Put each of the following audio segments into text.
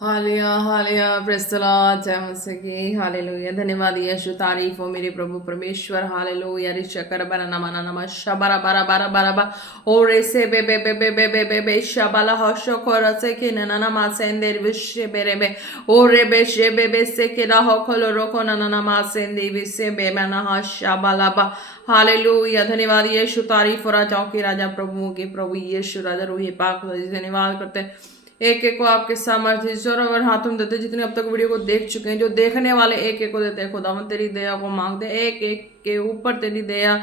Hallelujah hallelujah praise the Lord जय मसीह की hallelujah. धन्यवाद यीशु, तारीफ हो मेरे प्रभु परमेश्वर। हालेलुया रिशकर बरा नमना नम शबरा बरा बरा बरा बा ओ रे से बे शबला हशो कोर से के नना मा सेंदर विश्व बेरे बे ओ रे बे शे बे से के ना हो खोलो रोको नना मा सेंदी विसे बे मना हा शबला बा। हालेलुया धन्यवाद यीशु, तारीफ हो राजाओं की राजा, प्रभुओं के प्रभु यीशु राजा रूही पाक धन्यवाद करते हैं। एक एक को आपके सामर्थ्य ईश्वर और हाथों में देते, जितने अब तक वीडियो को देख चुके हैं, जो देखने वाले एक एक को देते हैं। खुदावन तेरी दया को मांगते हैं, एक एक के ऊपर तेरी दया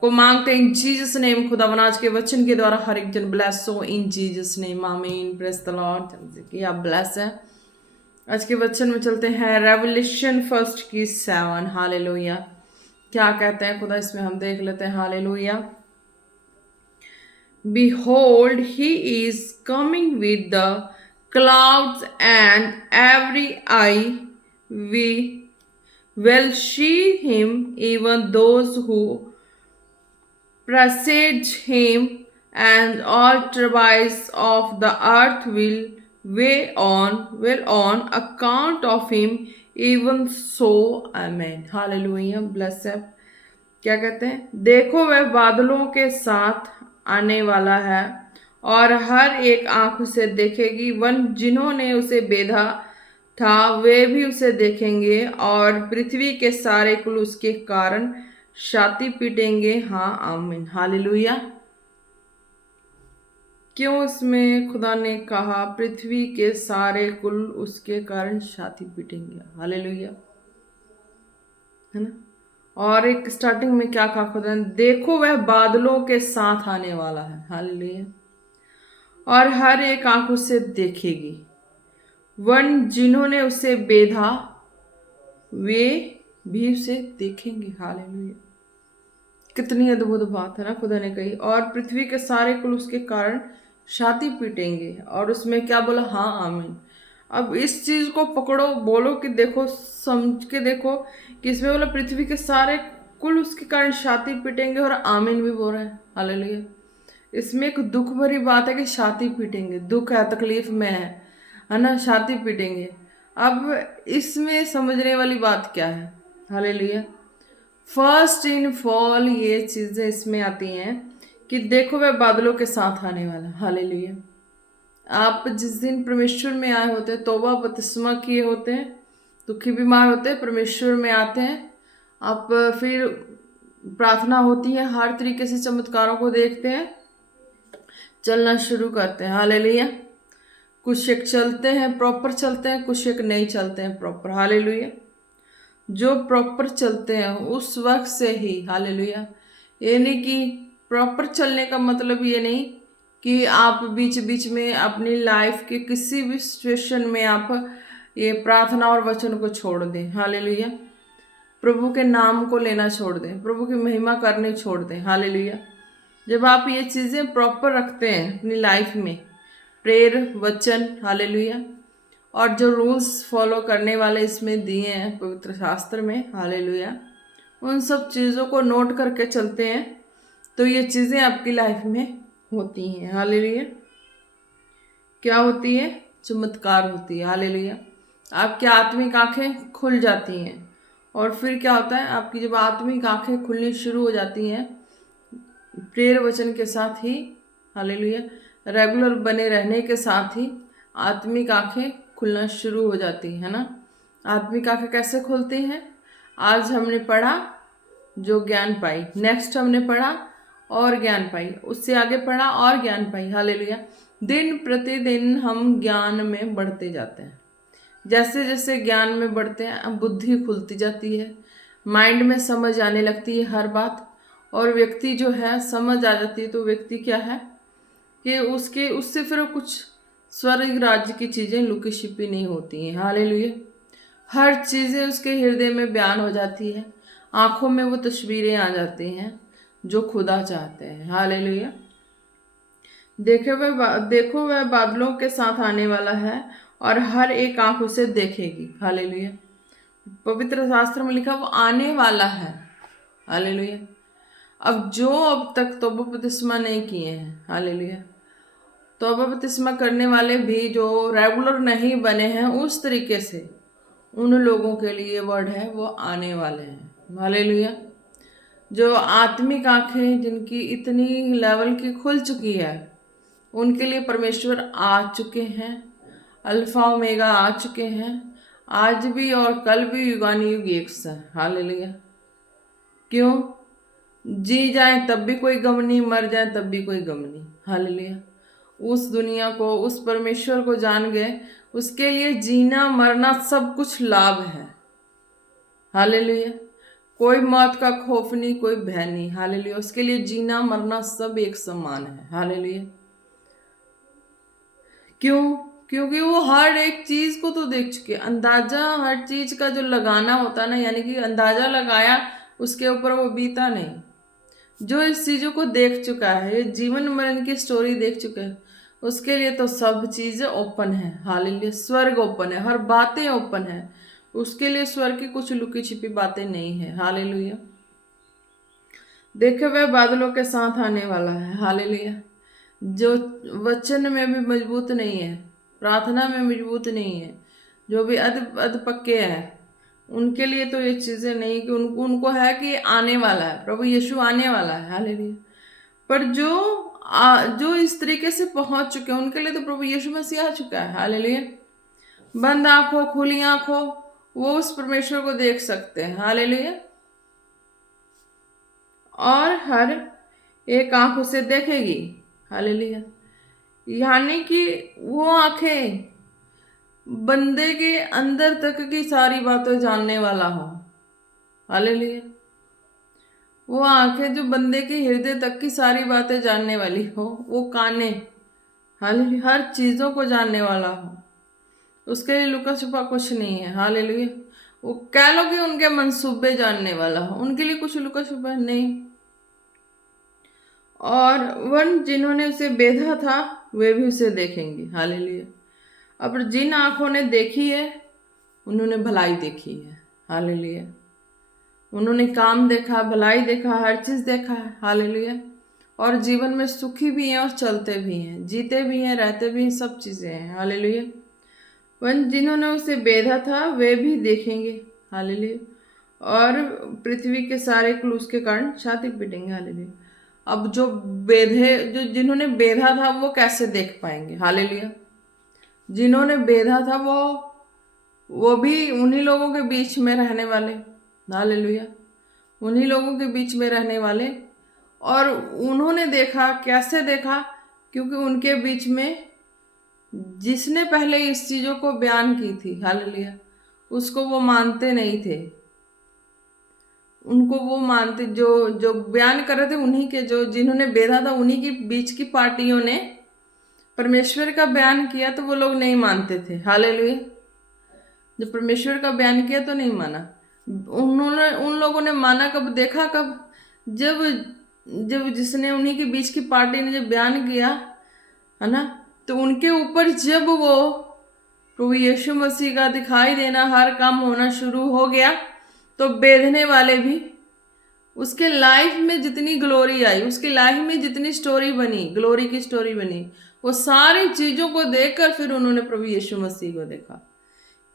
को मांगते हैं इन जीसस नेम। खुदावन आज के वचन के द्वारा हर एक जन ब्लेस हो इन जीसस नेम, आमीन। प्रेज द लॉर्ड कि आप ब्लेस है। आज के वचन में चलते हैं रेवल्यूशन 1:7। हालेलुया क्या कहते हैं खुदा, इसमें हम देख लेते हैं। Hallelujah Behold, he is coming with the clouds, and every eye will see him, even those who presage him, and all tribes of the earth will on account of him. Even so, Amen. Hallelujah. Bless up. क्या कहते हैं? देखो वह बादलों के साथ आने वाला है और हर एक आंख उसे देखेगी। वन जिन्होंने उसे बेधा था वे भी उसे देखेंगे और पृथ्वी के सारे कुल उसके कारण छाती पीटेंगे। हाँ आमीन हालेलुया। क्यों इसमें खुदा ने कहा पृथ्वी के सारे कुल उसके कारण छाती पीटेंगे? हालेलुया है ना। और एक स्टार्टिंग में क्या कहा खुदा ने? देखो वह बादलों के साथ आने वाला है। हालेलुया। और हर एक आंख उसे देखेगी। वन जिन्होंने उसे बेधा वे भी उसे देखेंगे। हालेलुया कितनी अद्भुत बात है ना खुदा ने कही। और पृथ्वी के सारे कुल उसके कारण छाती पीटेंगे। और उसमें क्या बोला? हाँ आमीन। अब इस चीज को पकड़ो, बोलो कि देखो, समझ के देखो कि इसमें बोला पृथ्वी के सारे कुल उसके कारण छाती पीटेंगे और आमीन भी बोल रहे हैं। हालेलुया। इसमें एक दुख भरी बात है कि छाती पीटेंगे, दुख है, तकलीफ में है ना, छाती पीटेंगे। अब इसमें समझने वाली बात क्या है? हालेलुया। फर्स्ट इन फॉल ये चीजें इसमें आती हैं कि देखो वह बादलों के साथ आने वाला। हालेलुया। आप जिस दिन परमेश्वर में आए होते हैं, तौबा बपतिस्मा किए होते हैं, दुखी बीमार होते हैं, परमेश्वर में आते हैं, आप फिर प्रार्थना होती है, हर तरीके से चमत्कारों को देखते हैं, चलना शुरू करते हैं। हालेलुया। कुछ एक चलते हैं, प्रॉपर चलते हैं, कुछ एक नहीं चलते हैं प्रॉपर। हालेलुया। जो प्रॉपर चलते हैं उस वक्त से ही, हालेलुया, ये नहीं कि प्रॉपर चलने का मतलब ये नहीं कि आप बीच बीच में अपनी लाइफ के किसी भी सिचुएशन में आप ये प्रार्थना और वचन को छोड़ दें। हालेलुया। प्रभु के नाम को लेना छोड़ दें, प्रभु की महिमा करने छोड़ दें। हालेलुया। जब आप ये चीज़ें प्रॉपर रखते हैं अपनी लाइफ में, प्रेयर, वचन, हालेलुया, और जो रूल्स फॉलो करने वाले इसमें दिए हैं पवित्र शास्त्र में, हालेलुया, उन सब चीज़ों को नोट करके चलते हैं तो ये चीज़ें आपकी लाइफ में होती हैं। हालेलुया। क्या होती है? चमत्कार होती है। हालेलुया। आपकी आत्मिक आंखें खुल जाती हैं। और फिर क्या होता है? आपकी जब आत्मिक आंखें खुलनी शुरू हो जाती हैं प्रेयर वचन के साथ ही, हालेलुया, रेगुलर बने रहने के साथ ही आत्मिक आंखें खुलना शुरू हो जाती है ना। आत्मिक आंखें कैसे खुलती हैं? आज हमने पढ़ा जो ज्ञान पाई, नेक्स्ट हमने पढ़ा और ज्ञान पाई, उससे आगे पढ़ा और ज्ञान पाई। हालेलुया। दिन प्रतिदिन हम ज्ञान में बढ़ते जाते हैं। जैसे जैसे ज्ञान में बढ़ते हैं बुद्धि खुलती जाती है, माइंड में समझ आने लगती है हर बात, और व्यक्ति जो है समझ आ जाती है तो व्यक्ति क्या है कि उससे फिर कुछ स्वर्ग राज्य की चीज़ें लुकी छिपी नहीं होती हैं। हालेलुया। हर चीज़ें उसके हृदय में बयान हो जाती है, आंखों में वो तस्वीरें आ जाती हैं जो खुदा चाहते हैं। हालेलुया। देखो वह बादलों के साथ आने वाला है और हर एक आंख उसे देखेगी। हालेलुया। पवित्र शास्त्र में लिखा वो आने वाला है। हालेलुया। अब जो अब तक तौबा बपतिस्मा नहीं किए हैं, हालेलुया, तो बपतिस्मा करने वाले भी जो रेगुलर नहीं बने हैं उस तरीके से, उन लोगों के लिए वर्ड है वो आने वाले हैं। हालेलुया। जो आत्मिक आंखें जिनकी इतनी लेवल की खुल चुकी है, उनके लिए परमेश्वर आ चुके हैं, अल्फा ओमेगा आ चुके हैं, आज भी और कल भी युगानुयुग एक सा। हालेलुया। क्यों? जी जाए तब भी कोई गम नहीं, मर जाए तब भी कोई गम नहीं। हालेलुया। उस दुनिया को, उस परमेश्वर को जान गए, उसके लिए जीना मरना सब कुछ लाभ है। हालेलुया। कोई मौत का खौफ नहीं, कोई भय नहीं। हालेलुया। उसके लिए जीना मरना सब एक समान है। हालेलुया। क्यों? क्योंकि वो हर एक चीज को तो देख चुके, अंदाजा हर चीज का जो लगाना होता ना, यानी कि अंदाजा लगाया, उसके ऊपर वो बीता नहीं। जो इस चीजों को देख चुका है, ये जीवन मरण की स्टोरी देख चुका है, उसके लिए तो सब चीजें ओपन है। हालेलुया। स्वर्ग ओपन है, हर बातें ओपन है। उसके लिए स्वर्ग की कुछ लुकी छिपी बातें नहीं है। हालेलुया। देखे वह बादलों के साथ आने वाला है। हालेलुया। जो वचन में भी मजबूत नहीं है, प्रार्थना में मजबूत नहीं है, जो भी अध अध पक्के हैं, उनके लिए तो ये चीजें नहीं, कि उनको उनको है कि आने वाला है, प्रभु यीशु आने वाला है। हालेलुया। पर जो इस तरीके से पहुंच चुके हैं, उनके लिए तो प्रभु यीशु मसीह आ चुका है। हालेलुया। बंद आंखों खुली आंखों वो उस परमेश्वर को देख सकते हैं। हालेलुया। और हर एक आंख उसे देखेगी। हालेलुया। यानी कि वो आंखें बंदे के अंदर तक की सारी बातें जानने वाला हो। हालेलुया। वो आंखें जो बंदे के हृदय तक की सारी बातें जानने वाली हो, वो काने, हालेलुया, हर चीजों को जानने वाला हो। उसके लिए लुका छुपा कुछ नहीं है। हालेलुया। वो कह लो कि उनके मंसूबे जानने वाला हो, उनके लिए कुछ लुका छुपा नहीं। और वन जिन्होंने उसे बेधा था वे भी उसे देखेंगे। हालेलुया। अब जिन आंखों ने देखी है, उन्होंने भलाई देखी है। हालेलुया। उन्होंने काम देखा, भलाई देखा, हर चीज देखा है। हालेलुया। और जीवन में सुखी भी हैं और चलते भी हैं, जीते भी हैं, रहते भी हैं, सब चीजें हैं। हालेलुया। वन जिन्होंने उसे बेधा था वे भी देखेंगे। हालेलुया। और पृथ्वी के सारे कुल उसके कारण छाती पीटेंगे। हालेलुया। अब जो बेधे, जो जिन्होंने बेधा था वो कैसे देख पाएंगे? हालेलुया। जिन्होंने बेधा था वो भी उन्हीं लोगों के बीच में रहने वाले। हालेलुया। उन्हीं लोगों के बीच में रहने वाले। और उन्होंने देखा, कैसे देखा? क्योंकि उनके बीच में जिसने पहले इस चीजों को बयान की थी, हालेलुया, उसको वो मानते नहीं थे। उनको वो मानते, जो जो बयान कर रहे थे, उन्हीं के, जो जिन्होंने बेधा था, उन्हीं के बीच की पार्टियों ने परमेश्वर का बयान किया तो वो लोग नहीं मानते थे। हालेलुया। जब परमेश्वर का बयान किया तो नहीं माना। उन लोगों ने माना कब, देखा कब? जब जब जिसने, उन्हीं के बीच की पार्टी ने जब बयान किया, है ना, तो उनके ऊपर जब वो प्रभु यीशु मसीह का दिखाई देना, हर काम होना शुरू हो गया, तो बेधने वाले भी, उसके लाइफ में जितनी ग्लोरी आई, उसकी लाइफ में जितनी स्टोरी बनी, ग्लोरी की स्टोरी बनी, वो सारी चीजों को देखकर फिर उन्होंने प्रभु यीशु मसीह को देखा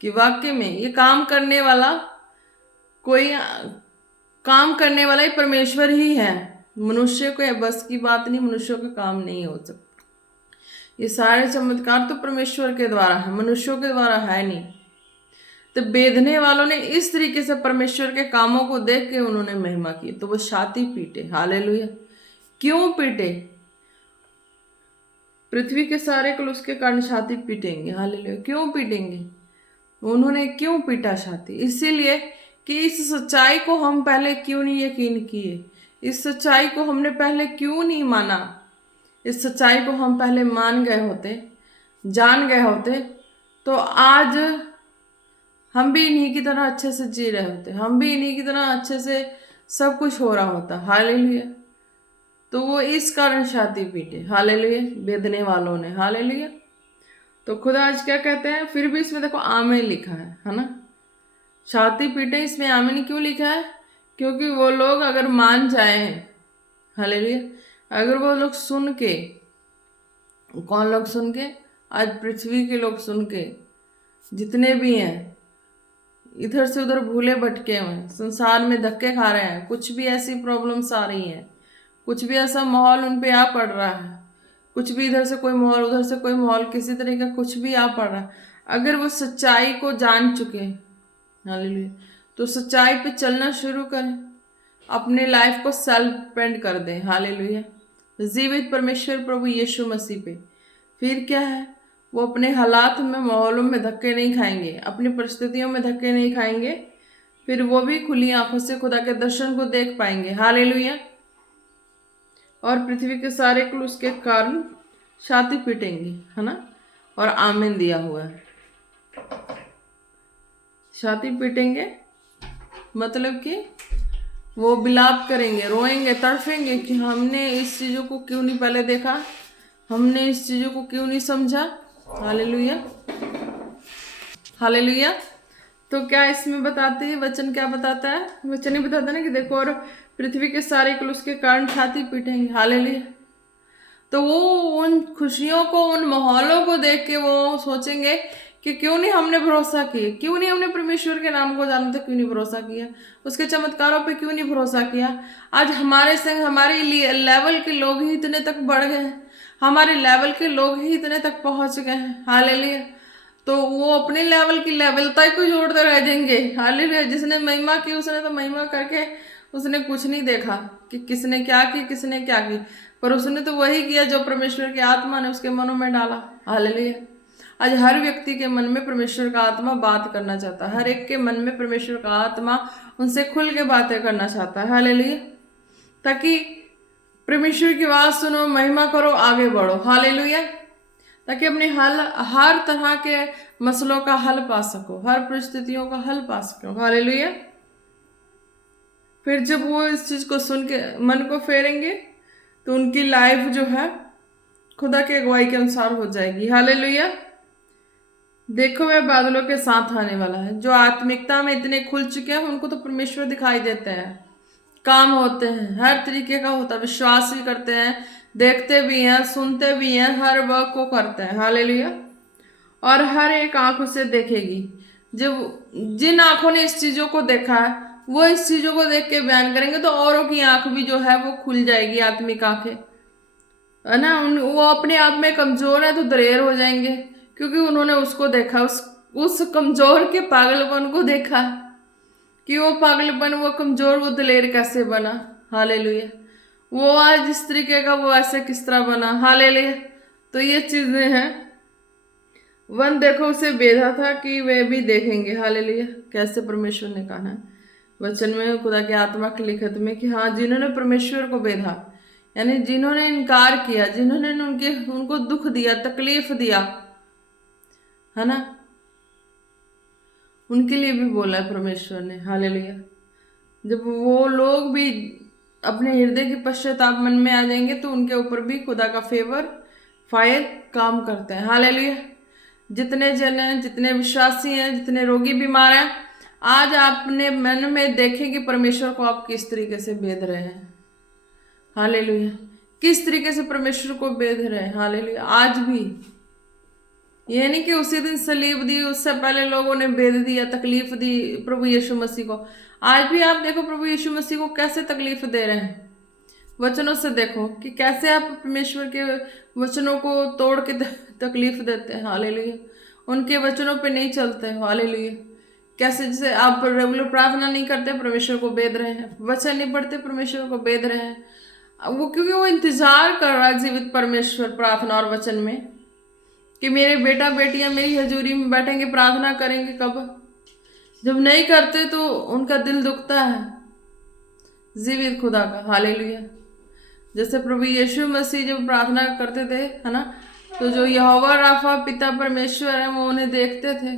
कि वाकई में ये काम करने वाला, कोई काम करने वाला ही परमेश्वर ही है। मनुष्य को बस की बात नहीं, मनुष्यों का काम नहीं हो सकता। ये सारे चमत्कार तो परमेश्वर के द्वारा है, मनुष्यों के द्वारा है नहीं। तो बेधने वालों ने इस तरीके से परमेश्वर के कामों को देख के उन्होंने महिमा की, तो वो छाती पीटे। हालेलुया। क्यों पीटे? पृथ्वी के सारे कुल उसके कारण छाती पीटेंगे। हालेलुया। क्यों पीटेंगे? उन्होंने क्यों पीटा छाती? इसीलिए कि इस सच्चाई को हम पहले क्यों नहीं यकीन किए, इस सच्चाई को हमने पहले क्यों नहीं माना। इस सच्चाई को हम पहले मान गए होते, जान गए होते, तो आज हम भी इन्हीं की तरह अच्छे से जी रहे होते, हम भी इन्हीं की तरह अच्छे से सब कुछ हो रहा होता। हालेलुया। तो वो इस कारण छाती पीटे। हालेलुया। बेधने वालों ने। हालेलुया। तो खुदा आज क्या कहते हैं? फिर भी इसमें देखो आमीन लिखा है ना। छाती पीटे, इसमें आमीन क्यों लिखा है? क्योंकि वो लोग अगर मान जाए, हालेलुया, अगर वो लोग सुन के कौन लोग सुन के? आज पृथ्वी के लोग सुन के, जितने भी हैं, इधर से उधर भूले भटके हुए हैं, संसार में धक्के खा रहे हैं, कुछ भी ऐसी प्रॉब्लम्स आ रही हैं, कुछ भी ऐसा माहौल उन पे आ पड़ रहा है, कुछ भी इधर से कोई माहौल, उधर से कोई माहौल, किसी तरह का कुछ भी आ पड़ रहा है, अगर वो सच्चाई को जान चुके, हालेलुया, तो सच्चाई पे चलना शुरू करें, अपने लाइफ को सेल्फ डिपेंड कर दें, हालेलुया, जीवित परमेश्वर प्रभु यीशु मसीह पे। फिर क्या है, वो अपने हालात में, माहौलों में धक्के नहीं खाएंगे, अपनी परिस्थितियों में धक्के नहीं खाएंगे, फिर वो भी खुली आंखों से खुदा के दर्शन को देख पाएंगे, हालेलुया। और पृथ्वी के सारे कुल उसके कारण छाती पीटेंगे, है ना। और आमीन दिया हुआ है, छाती पीटेंगे मतलब कि वो बिलाप करेंगे, रोएंगे, तड़फेंगे कि हमने इस चीज़ों को क्यों नहीं पहले देखा, हमने इस चीज़ों को क्यों नहीं समझा। Hallelujah, hallelujah. तो क्या इसमें बताते हैं वचन, क्या बताता है वचन? ही बताता है ना कि देखो, और पृथ्वी के सारे कुल उसके कारण छाती पीटेंगे, हालेलुया। तो वो उन खुशियों को, उन माहौलों को देख के वो सोचेंगे कि क्यों नहीं हमने भरोसा किया, क्यों नहीं हमने परमेश्वर के नाम को जानते, क्यों नहीं भरोसा किया, उसके चमत्कारों पे क्यों नहीं भरोसा किया। आज हमारे संग हमारे लेवल के लोग ही इतने तक बढ़ गए हैं, हमारे लेवल के लोग ही इतने तक पहुंच गए हैं, हालेलुया। तो वो अपने लेवल की लेवलता को जोड़ते रह जाएंगे, हालेलुया। जिसने महिमा की उसने तो महिमा करके उसने कुछ नहीं देखा कि किसने क्या की, किसने क्या की, पर उसने तो वही किया जो परमेश्वर की आत्मा ने उसके मनों में डाला, हालेलुया। आज हर व्यक्ति के मन में परमेश्वर का आत्मा बात करना चाहता है, हर एक के मन में परमेश्वर का आत्मा उनसे खुल के बातें करना चाहता है, हालेलुया। ताकि परमेश्वर की आवाज सुनो, महिमा करो, आगे बढ़ो, हालेलुया। ताकि अपने हर तरह के मसलों का हल पा सको, हर परिस्थितियों का हल पा सको, हालेलुया। फिर जब वो इस चीज को सुन के मन को फेरेंगे तो उनकी लाइफ जो है खुदा के अगुवाई के अनुसार हो जाएगी, हालेलुया। देखो वह बादलों के साथ आने वाला है। जो आत्मिकता में इतने खुल चुके हैं उनको तो परमेश्वर दिखाई देते हैं, काम होते हैं, हर तरीके का होता है, विश्वास भी करते हैं, देखते भी हैं, सुनते भी हैं, हर वर्क को करते हैं, हालेलुया। और हर एक आंख उसे देखेगी। जब जिन आंखों ने इस चीजों को देखा है वो इस चीजों को देख के बयान करेंगे तो औरों की आंख भी जो है वो खुल जाएगी, आत्मिक आंखें, है ना। वो अपने आप में कमजोर है तो दलेर हो जाएंगे, क्योंकि उन्होंने उसको देखा, उस कमजोर के पागलपन को देखा कि वो पागलपन, वो कमजोर, वो दलेर कैसे बना, हालेलुया। वो आज जिस तरीके का वो ऐसे किस तरह बना, हालेलुया। तो ये चीजें हैं। वन देखो उसे बेधा था कि वे भी देखेंगे, हालेलुया। कैसे परमेश्वर ने कहा है वचन में, खुदा की आत्मा की लिखत में, कि हाँ, जिन्होंने परमेश्वर को बेधा, यानी जिन्होंने इनकार किया, जिन्होंने उनको दुख दिया, तकलीफ दिया, है ना, उनके लिए भी बोला है परमेश्वर ने, हालेलुया। जब वो लोग भी अपने हृदय के पश्चाताप मन में आ जाएंगे तो उनके ऊपर भी खुदा का फेवर, फायर काम करते हैं, हालेलुया। जितने जन हैं, जितने विश्वासी हैं, जितने रोगी बीमार हैं, आज आपने मन में देखें कि परमेश्वर को आप किस तरीके से बेध रहे हैं, हालेलुया। किस तरीके से परमेश्वर को बेध रहे हैं, हालेलुया। आज भी ये नहीं कि उसी दिन सलीब दी, उससे पहले लोगों ने बेध दिया, तकलीफ दी प्रभु यीशु मसीह को। आज भी आप देखो प्रभु यीशु मसीह को कैसे तकलीफ दे रहे हैं, वचनों से देखो कि कैसे आप परमेश्वर के वचनों को तोड़ के तकलीफ देते हैं, हालेलुया। उनके वचनों पे नहीं चलते, हालेलुया। कैसे, जैसे आप रेगुलर प्रार्थना नहीं करते, परमेश्वर को बेध रहे हैं, वचन नहीं पढ़ते, परमेश्वर को बेध रहे हैं। वो क्योंकि वो इंतजार कर रहा है जीवित परमेश्वर प्रार्थना और वचन में, कि मेरे बेटा बेटियां मेरी हजूरी में बैठेंगे, प्रार्थना करेंगे। कब? जब नहीं करते तो उनका दिल दुखता है जीवित खुदा का, हालेलुया। जैसे प्रभु यीशु मसीह जब प्रार्थना करते थे, है ना, तो जो यहोवा राफा पिता परमेश्वर है वो उन्हें देखते थे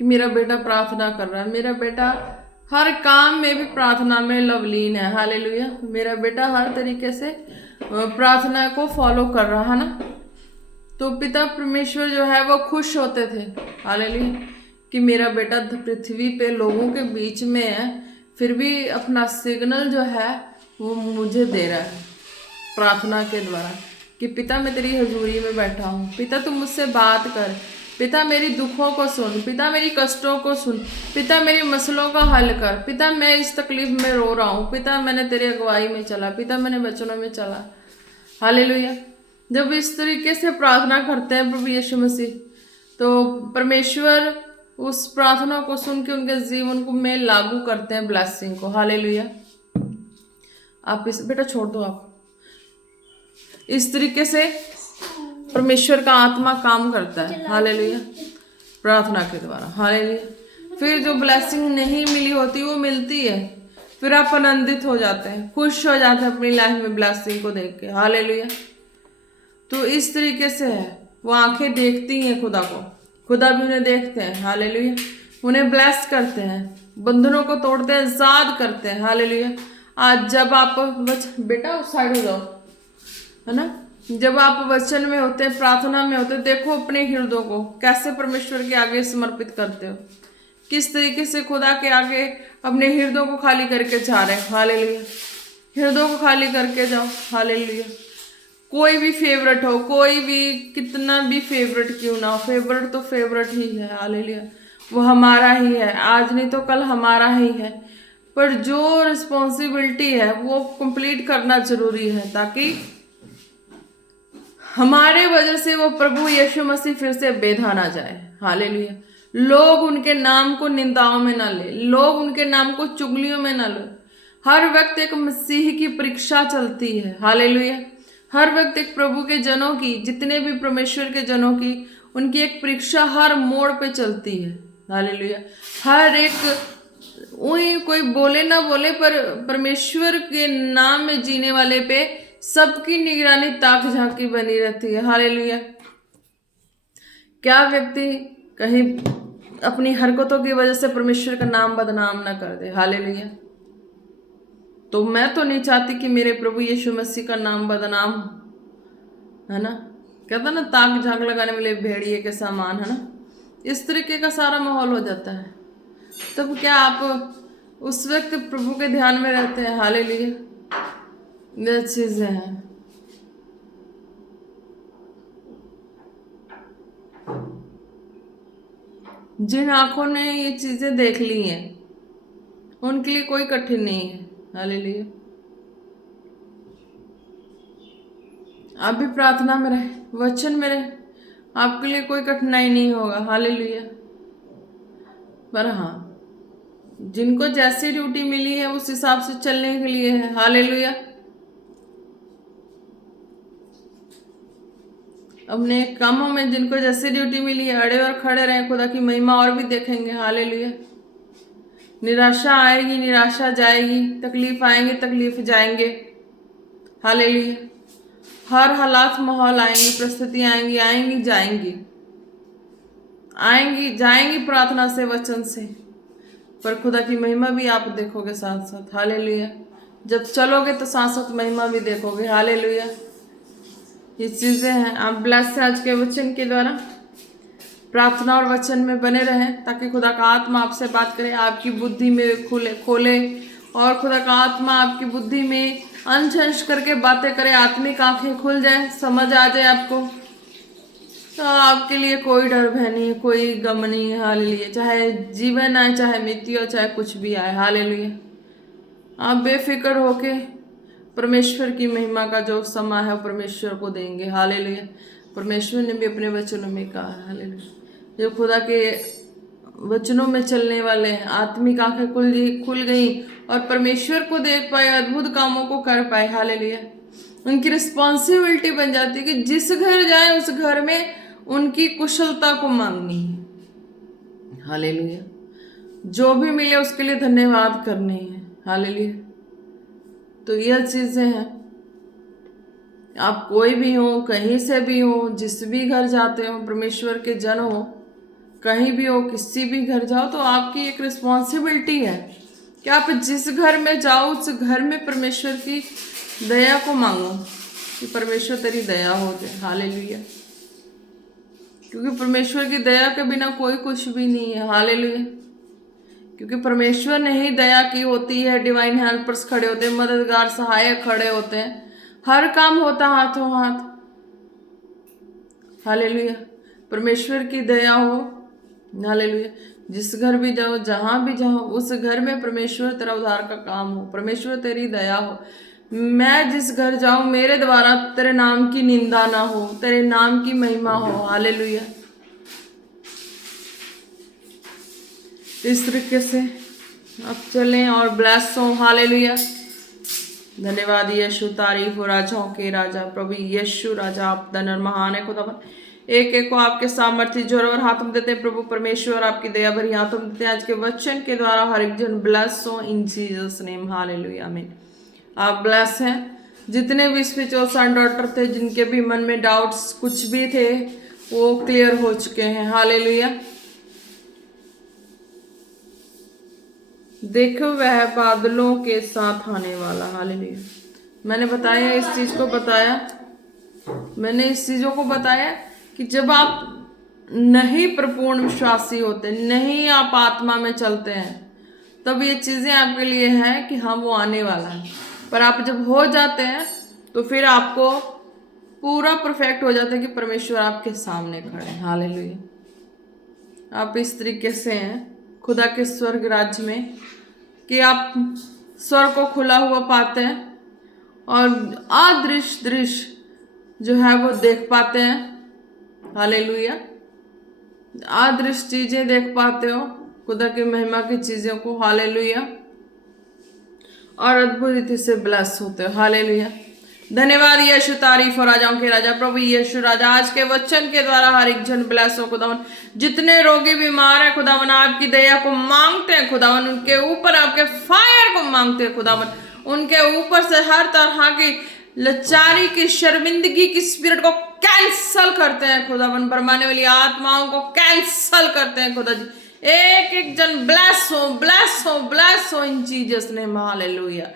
कि मेरा बेटा प्रार्थना कर रहा है, मेरा बेटा हर काम में भी प्रार्थना में लवलीन है, हालेलुया। मेरा बेटा हर तरीके से प्रार्थना को फॉलो कर रहा है ना। तो पिता परमेश्वर जो है वो खुश होते थे, हालेलुया, कि मेरा बेटा पृथ्वी पे लोगों के बीच में है, फिर भी अपना सिग्नल जो है वो मुझे दे रहा है प्रार्थना के द्वारा, कि पिता मैं तेरी हजूरी में बैठा हूँ, पिता तुम मुझसे बात कर, पिता मेरी दुखों को सुन, पिता मेरी कष्टों को सुन, पिता मेरी मसलों का हल कर, पिता मैं इस तकलीफ में रो रहा हूँ, पिता मैंने तेरी अगुवाई में चला, पिता मैंने वचनों में चला। हालेलुया। जब इस तरीके से प्रार्थना करते हैं प्रभु यीशु मसीह, तो परमेश्वर उस प्रार्थना को सुन के उनके जीवन को में लागू करते हैं ब्लेसिंग को। हालेलुया। आप इस बेटा छोड़ दो, आप इस तरीके से परमेश्वर का आत्मा काम करता है। हालेलुया। प्रार्थना के द्वारा। हालेलुया। फिर जो ब्लेसिंग नहीं मिली होती वो मिलती है, फिर आप आनंदित हो जाते हैं, खुश हो जाते हैं अपनी लाइफ में ब्लेसिंग को देख के। हालेलुया। तो इस तरीके से है, वो आंखें देखती हैं खुदा को, खुदा भी उन्हें देखते हैं। हालेलुया। उन्हें ब्लेस करते हैं, बंधनों को तोड़ते हैं, आजाद करते हैं। हालेलुया। आज जब आप बेटा उस साइड हो जाओ, है ना, जब आप वचन में होते हैं, प्रार्थना में होते हैं, देखो अपने हृदय को कैसे परमेश्वर के आगे समर्पित करते हो, किस तरीके से खुदा के आगे अपने हृदय को खाली करके जा रहे हैं। हालेलुया। हृदय को खाली करके जाओ। हालेलुया। कोई भी फेवरेट हो, कोई भी कितना भी फेवरेट क्यों ना हो, फेवरेट तो फेवरेट ही है। हालेलुया। वो हमारा ही है, आज नहीं तो कल हमारा ही है, पर जो रिस्पॉन्सिबिलिटी है वो कंप्लीट करना जरूरी है, ताकि हमारे वजह से वो प्रभु यीशु मसीह फिर से बेधा ना जाए। हालेलुया। लोग उनके नाम को निंदाओं में ना ले, लोग उनके नाम को चुगलियों में ना ले। हर वक्त एक मसीह की परीक्षा चलती है। हालेलुया। हर वक्त एक प्रभु के जनों की, जितने भी परमेश्वर के जनों की, उनकी एक परीक्षा हर मोड़ पे चलती है। हालेलुया। हर एक वही कोई बोले ना बोले, पर परमेश्वर के नाम में जीने वाले पे सबकी निगरानी ताक झांकी बनी रहती है। हालेलुया। क्या व्यक्ति कहीं अपनी हरकतों की वजह से परमेश्वर का नाम बदनाम ना कर दे। हालेलुया। तो मैं तो नहीं चाहती कि मेरे प्रभु यीशु मसीह का नाम बदनाम हो, है ना। कहता ना, ताक झांक लगाने वाले भेड़िए के समान, है ना। इस तरीके का सारा माहौल हो जाता है। तब क्या आप उस वक्त प्रभु के ध्यान में रहते हैं। हालेलुया। ये चीजें हैं। जिन आंखों ने ये चीजें देख ली हैं, उनके लिए कोई कठिन नहीं है। हालेलुया। आप भी प्रार्थना में रहे, वचन में रहे, आपके लिए कोई कठिनाई नहीं होगा। हालेलुया। पर हाँ, जिनको जैसी ड्यूटी मिली है उस हिसाब से चलने के लिए है। हालेलुया। अपने कामों में जिनको जैसी ड्यूटी मिली है, अड़े और खड़े रहे, खुदा की महिमा और भी देखेंगे। हालेलुया। निराशा आएगी, निराशा जाएगी, तकलीफ आएंगे, तकलीफ जाएंगे। हालेलुया। हर हालात माहौल आएंगी, परिस्थितियां आएंगी, आएंगी जाएंगी, आएंगी जाएंगी, प्रार्थना से, वचन से, पर खुदा की महिमा भी आप देखोगे साथ साथ। हालेलुया। जब चलोगे तो साथ साथ महिमा भी देखोगे। हालेलुया। ये चीजें हैं। आप ब्लेस से आज के वचन के द्वारा प्रार्थना और वचन में बने रहें, ताकि खुदा का आत्मा आपसे बात करे, आपकी बुद्धि में खोले, और खुदा का आत्मा आपकी बुद्धि में अंश अंश करके बातें करे, आत्मिक आंखें खुल जाए, समझ आ जाए आपको, तो आपके लिए कोई डर भय नहीं, कोई गम नहीं है। हालेलुया। चाहे जीवन आए, चाहे मृत्यु हो, चाहे कुछ भी आए। हालेलुया। आप बेफिक्र होके परमेश्वर की महिमा का जो समय है परमेश्वर को देंगे। हालेलुया। परमेश्वर ने भी अपने वचनों में कहा। हालेलुया। जो खुदा के वचनों में चलने वाले हैं, आत्मिक आंखें खुल गई और परमेश्वर को देख पाए, अद्भुत कामों को कर पाए। हालेलुया। उनकी रिस्पॉन्सिबिलिटी बन जाती है कि जिस घर जाए उस घर में उनकी कुशलता को मांगनी है। हालेलुया। जो भी मिले उसके लिए धन्यवाद करने हैं। हालेलुया। तो यह चीजें हैं। आप कोई भी हो, कहीं से भी हो, जिस भी घर जाते हो, परमेश्वर के जन हो, कहीं भी हो, किसी भी घर जाओ, तो आपकी एक रिस्पॉन्सिबिलिटी है कि आप जिस घर में जाओ उस घर में परमेश्वर की दया को मांगो, कि परमेश्वर तेरी दया हो जाए। हालेलुया। क्योंकि परमेश्वर की दया के बिना कोई कुछ भी नहीं है। हालेलुया। क्योंकि परमेश्वर ने ही दया की होती है, डिवाइन हेल्पर्स खड़े होते हैं, मददगार सहायक खड़े होते हैं, हर काम होता हाथों हाथ। हालेलुया। परमेश्वर की दया हो। हालेलुया। जिस घर भी जाओ, जहां भी जाओ, उस घर में परमेश्वर तेरा उद्धार का काम हो, परमेश्वर तेरी दया हो। मैं जिस घर जाऊं, मेरे द्वारा तेरे नाम की निंदा ना हो, तेरे नाम की महिमा हो। हालेलुया। इस तरीके से अब चलें और ब्लेस हो। हालेलुया। धन्यवाद यीशु, तारीफ हो राजाओं के राजा, प्रभु यीशु राजा, आप धन और महान है खुदावन। एक एक को आपके सामर्थ्य जोर और हाथ में देते हैं प्रभु परमेश्वर, आपकी दया भरी हाथों में देते हैं। आज के वचन के द्वारा हर एक जन ब्लेस हो इन जीसस नेम। हालेलुया आमीन। आप ब्लेस हैं। जितने भी स्पिरिचुअल सन डॉटर थे, जिनके भी मन में डाउट्स कुछ भी थे, वो क्लियर हो चुके हैं। हालेलुया। देखो वह बादलों के साथ आने वाला। हालेलुया। मैंने बताया इस चीज को बताया, मैंने इस चीजों को बताया कि जब आप नहीं परिपूर्ण विश्वासी होते, नहीं आप आत्मा में चलते हैं, तब ये चीजें आपके लिए हैं कि हाँ वो आने वाला है। पर आप जब हो जाते हैं तो फिर आपको पूरा परफेक्ट हो जाता है कि परमेश्वर आपके सामने खड़े हैं। हालेलुया। आप इस तरीके से हैं खुदा के स्वर्ग राज्य में कि आप स्वर्ग को खुला हुआ पाते हैं और अदृश्य दृश्य जो है वो देख पाते हैं। हालेलुया। अदृश्य चीजें देख पाते हो, खुदा की महिमा की चीजों को। हालेलुया। और अद्भुत रीति से ब्लेस होते हो। हालेलुया। धन्यवाद यीशु, तारीफ हो राजाओं के राजा, प्रभु यीशु राजा। आज के वचन के द्वारा हर एक जन ब्लेस हो खुदावन। जितने रोगी बीमार है खुदावन, आपकी दया को मांगते हैं खुदावन, उनके ऊपर आपके फायर को मांगते हैं खुदावन। उनके ऊपर से हर तरह की लाचारी की, शर्मिंदगी की स्पिरिट को कैंसल करते हैं खुदावन। भरमाने वाली आत्माओं को कैंसल करते हैं खुदा जी। एक एक जन ब्लेस हो, ब्लेस हो, ब्लेस हो in Jesus name. Hallelujah.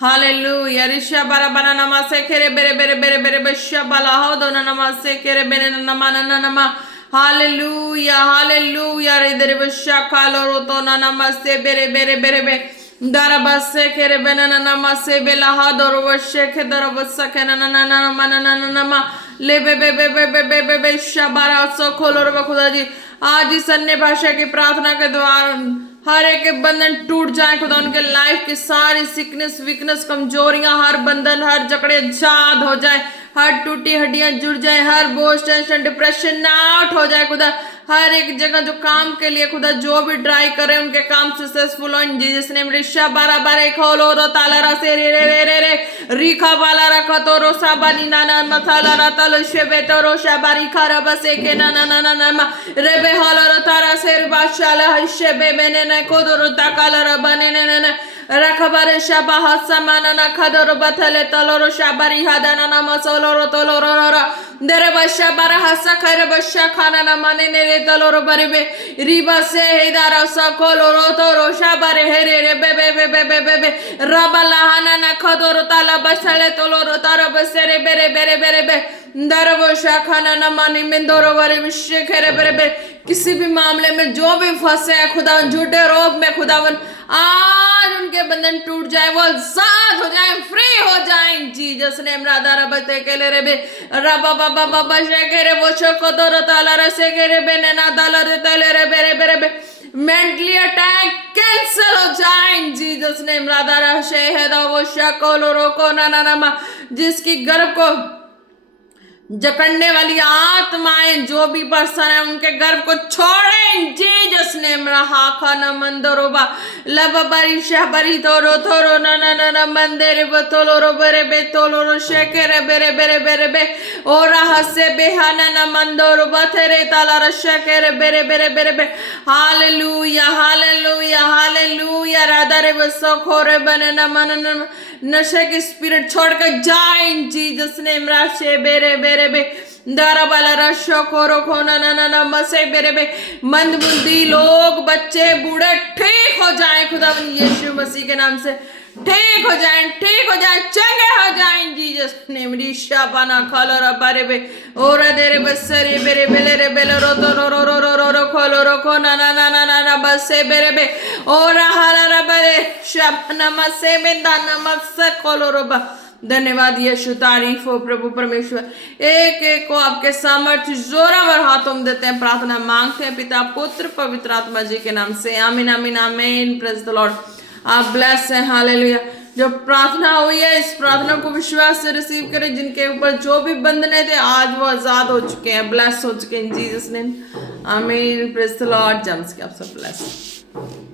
Hallelujah. ऋषा बारा बना नमा से खेरे बेरे बेरे बेरे बेरे बेशा बाला हो दो नमा से खेरे बेरे नमा नमा। हालेलुया। हालेलुया। रे दरे बेशा खालो रो तो नमा से बेरे बेरे बेरे बे दारा से खेरे बेने नमा से बेला हा दो वशे खे दरो बस के नमा नमा ले बे बे बे बे बे बे बे बे शबारा सो खोलो रो खुदा जी। आज इस अन्य भाषा की प्रार्थना के द्वारा हर एक बंधन टूट जाए खुदा। उनके लाइफ की सारी सिकनेस, वीकनेस, कमजोरियां, हर बंधन, हर जकड़े जाद हो जाए, हर टूटी हड्डियां जुड़ जाए, हर बोझ, टेंशन, डिप्रेशन आउट हो जाए खुदा। हर एक जगह जो काम के लिए खुदा जो भी ट्राई करे उनके काम सक्सेसफुल हो इन जीसस नेम। ऋषा बारा बारे खोलो रो ताला रा से रे रे रे रे रिखा बाला रखा तो रो साबानी नाना मसाला रा तलो शेबे तो रो शाबारी खारा बसे के नाना नाना नामा रे बे हलो रो तारा से बाशाला हिशे बे बेने ने को दो रो ताकाला रा बने ने ने रखबारे शाबा हसमाना ना खदरो बथले तलोरो शाबारी हादाना ना मसोलोरो तलोरो रा दरे बशा बारा हसा खरे बशा खाना ना माने ने रे तलोरो बरे बे रिबा से हेदारा सा कोलोरो तोरो शाबारे हेरे रे बे बे बे बे बे बे बे रबला हाना ना खदरो ताला बसले तलोरो तारा बसरे बेरे बेरे बेरे बे दरवो शाखाना ना मानी मिंदोरो बरे विश्व खरे बेरे बे। किसी भी मामले में जो भी फंसे हैं खुदा, झूठे रोग में खुदावन, आज उनके बंधन टूट जाए, वो आजाद हो जाए, फ्री हो जाए जीसस नेम। राधा रबते के ले रे बे रबा बाबा बाबा शेके रे वो शको तो रताला रसे के रे बे ना दाला रे तले रे बेरे बेरे बे मेंटली अटैक कैंसिल हो जाए जीसस नेम। राधा रशे है दा वो शको लो रोको ना ना ना, जिसकी गर्भ को जकड़ने वाली आत्माएं जो भी पर्सन है उनके गर्भ को छोड़ें जीसस नेम। रहा खाना मंदरोबा लबरी शहबरी तोरो तोरो ना ना ना ना मंदिर बतोलो रो बरे बे तोलो रो शेकेरे बेरे बेरे बेरे बे ओ रहा से बेहाना ना मंदोरो बथेरे ताला रो शेकेरे बेरे बेरे बेरे बे। हालेलुया। हालेलुया। हालेलुया। राधा रे बसो खोरे बने ना मन नशे की स्पिरिट छोड़ कर जाए इन जीसस नेम। राशे बेरे बेरे बे दारा बाला रशो खोरो खोना ना ना ना मसे बेरे बे मंदबुद्धि लोग, बच्चे, बूढ़े ठीक हो जाएं खुदा यीशु मसीह के नाम से। ठीक हो जाएं, ठीक हो जाएं, चंगे हो जाएं जीसस नेम। ऋषा बना खालो बारे बे और देरे बसरे बेरे बेले रे बेले रो तो रो रो रो रो रो रो खोलो रो को ना ना ना ना ना ना बसे बेरे बे और हाला रा बरे शब नमसे बिंदा नमक से खोलो रो बा धन्यवाद यीशु, तारीफ हो प्रभु परमेश्वर। एक एक को आपके सामर्थ्य जोरावर हाथों में देते हैं, प्रार्थना मांगते हैं पिता पुत्र पवित्र आत्मा जी के नाम से, आमीन आमीन आमीन। Praise the Lord. आप ब्लेस हैं, हालेलुया। जो प्रार्थना हुई है इस प्रार्थना को विश्वास से रिसीव करें। जिनके ऊपर जो भी बंधने थे आज वो आजाद हो चुके हैं, ब्लेस हो चुके हैं इन जीसस नेम, आमीन। Praise the Lord. जम्स के आप सब ब्लेस।